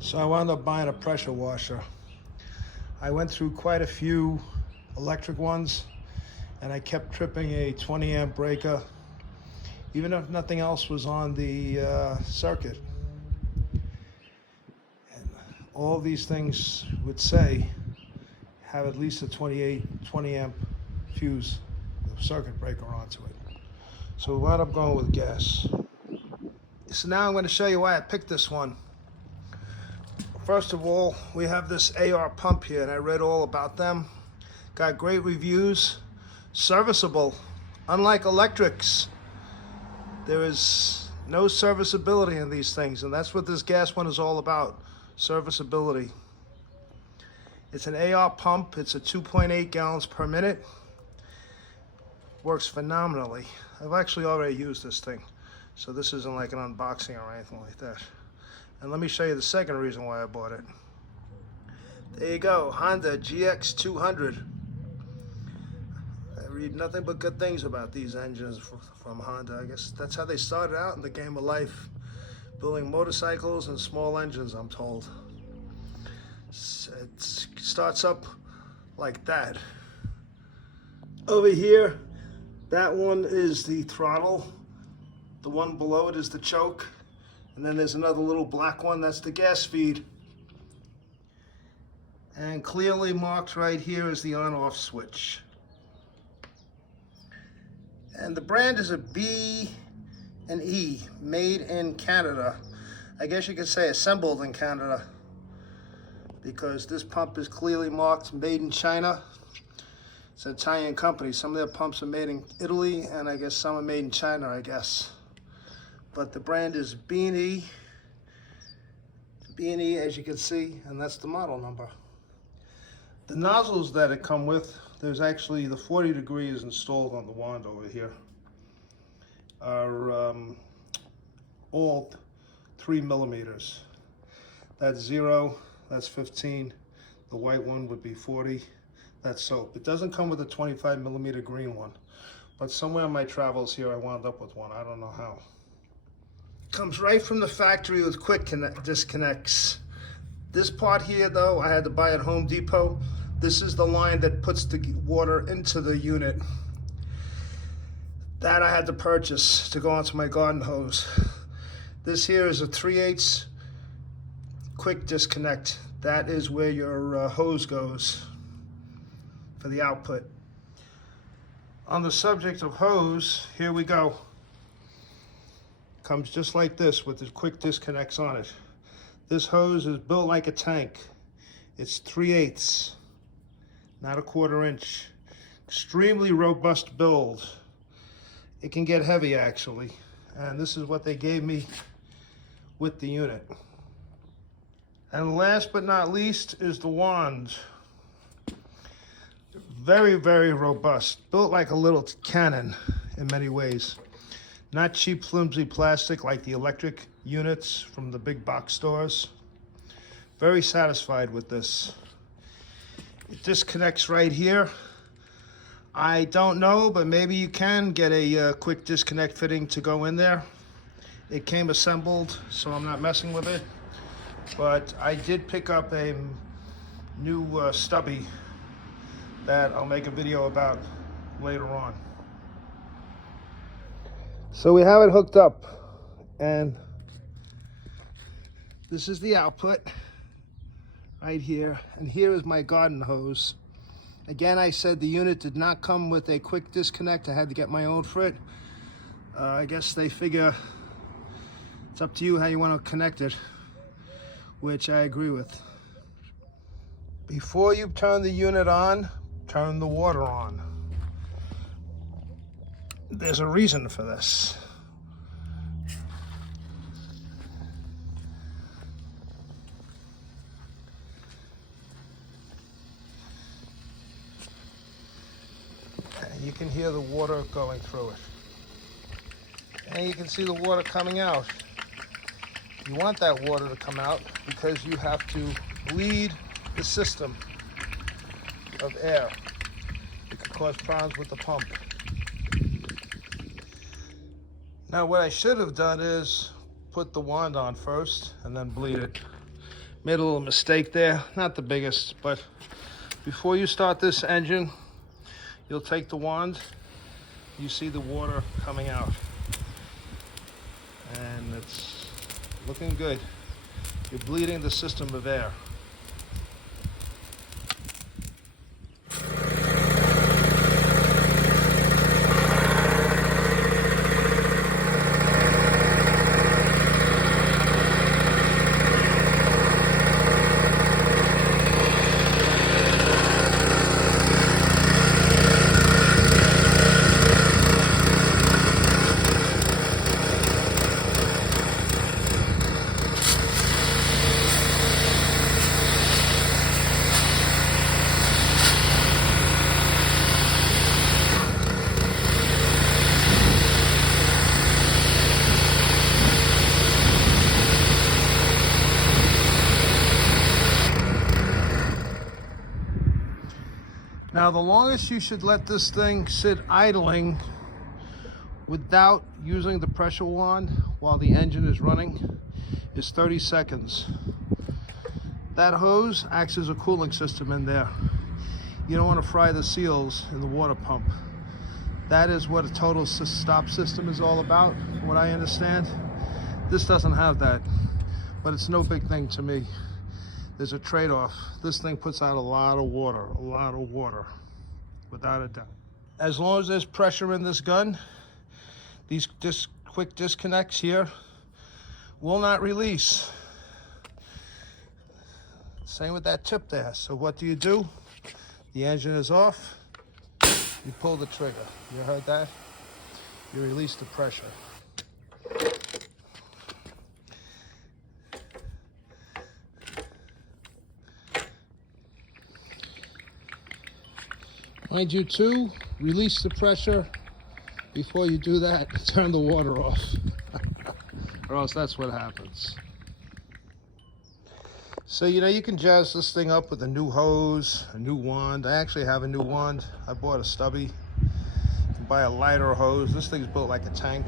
So I wound up buying a pressure washer. I went through quite a few electric ones and I kept tripping a 20 amp breaker, even if nothing else was on the circuit. And all these things would say have at least a 20 amp fuse, the circuit breaker onto it. So we wound up going with gas. So now I'm going to show you why I picked this one. First of all, we have this AR pump here, and I read all about them. Got great reviews, serviceable. Unlike electrics, there is no serviceability in these things, and that's what this gas one is all about, serviceability. It's an AR pump. It's a 2.8 gallons per minute. Works phenomenally. I've actually already used this thing, so this isn't like an unboxing or anything like that. And let me show you the second reason why I bought it. There you go, Honda Gx200. I read nothing but good things about these engines from Honda. I guess that's how they started out in the game of life, building motorcycles and small engines, I'm told. It starts up like that. Over here, that one is the throttle. The one below it is the choke. And then there's another little black one, that's the gas feed. And clearly marked right here is the on-off switch. And the brand is a B&E, made in Canada. I guess you could say assembled in Canada, because this pump is clearly marked made in China. It's an Italian company. Some of their pumps are made in Italy, and I guess some are made in China, I guess. But the brand is B&E, as you can see, and that's the model number. The nozzles that it come with, there's actually the 40 degrees installed on the wand over here, are all 3 millimeters. That's 0, that's 15. The white one would be 40. That's soap. It doesn't come with a 25 millimeter green one, but somewhere in my travels here I wound up with one. I don't know how. Comes right from the factory with quick disconnects. This part here though, I had to buy at Home Depot. This is the line that puts the water into the unit. That I had to purchase to go onto my garden hose. This here is a 3/8 quick disconnect. That is where your hose goes for the output. On the subject of hose, here we go. Comes just like this with the quick disconnects on it. This hose is built like a tank. It's 3/8, not a 1/4 inch. Extremely robust build. It can get heavy actually. And this is what they gave me with the unit. And last but not least is the wand. Very, very robust. Built like a little cannon in many ways. Not cheap, flimsy plastic like the electric units from the big box stores. Very satisfied with this. It disconnects right here. I don't know, but maybe you can get a quick disconnect fitting to go in there. It came assembled, so I'm not messing with it. But I did pick up a new stubby that I'll make a video about later on. So we have it hooked up, and this is the output right here, and here is my garden hose. Again, I said the unit did not come with a quick disconnect. I had to get my own for it. I guess they figure it's up to you how you want to connect it, which I agree with. Before you turn the unit on, turn the water on. There's a reason for this. And you can hear the water going through it. And you can see the water coming out. You want that water to come out because you have to bleed the system of air. It could cause problems with the pump. Now what I should have done is put the wand on first and then bleed it. Made a little mistake there, not the biggest, but before you start this engine, you'll take the wand, you see the water coming out, and it's looking good. You're bleeding the system of air. Now, the longest you should let this thing sit idling without using the pressure wand while the engine is running is 30 seconds. That hose acts as a cooling system in there. You don't want to fry the seals in the water pump. That is what a total stop system is all about, from what I understand. This doesn't have that, but it's no big thing to me. There's a trade-off. This thing puts out a lot of water, without a doubt. As long as there's pressure in this gun, these quick disconnects here will not release. Same with that tip there. So what do? The engine is off, you pull the trigger. You heard that? You release the pressure. Mind you too, release the pressure before you do that. Turn the water off, or else that's what happens. So, you can jazz this thing up with a new hose, a new wand. I actually have a new wand. I bought a stubby. You can buy a lighter hose. This thing's built like a tank,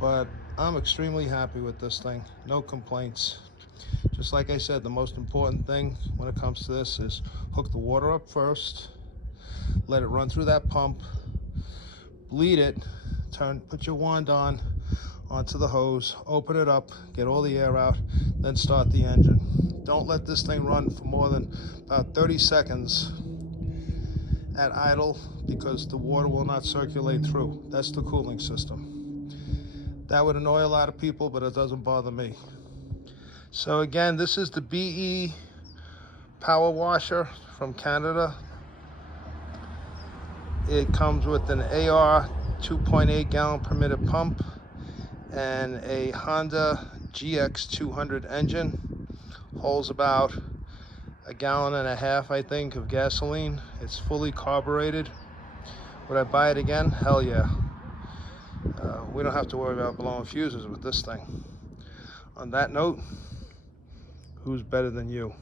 but I'm extremely happy with this thing. No complaints. Just like I said, the most important thing when it comes to this is hook the water up first, let it run through that pump, bleed it, put your wand onto the hose, open it up, get all the air out, then start the engine. Don't let this thing run for more than about 30 seconds at idle, because the water will not circulate through. That's the cooling system. That would annoy a lot of people, but it doesn't bother me. So again, this is the BE power washer from Canada. It comes with an AR 2.8 gallon per minute pump and a Honda Gx200 engine. Holds about 1.5 gallons, I think, of gasoline. It's fully carbureted. Would I buy it again? Hell yeah. We don't have to worry about blowing fuses with this thing. On that note, who's better than you?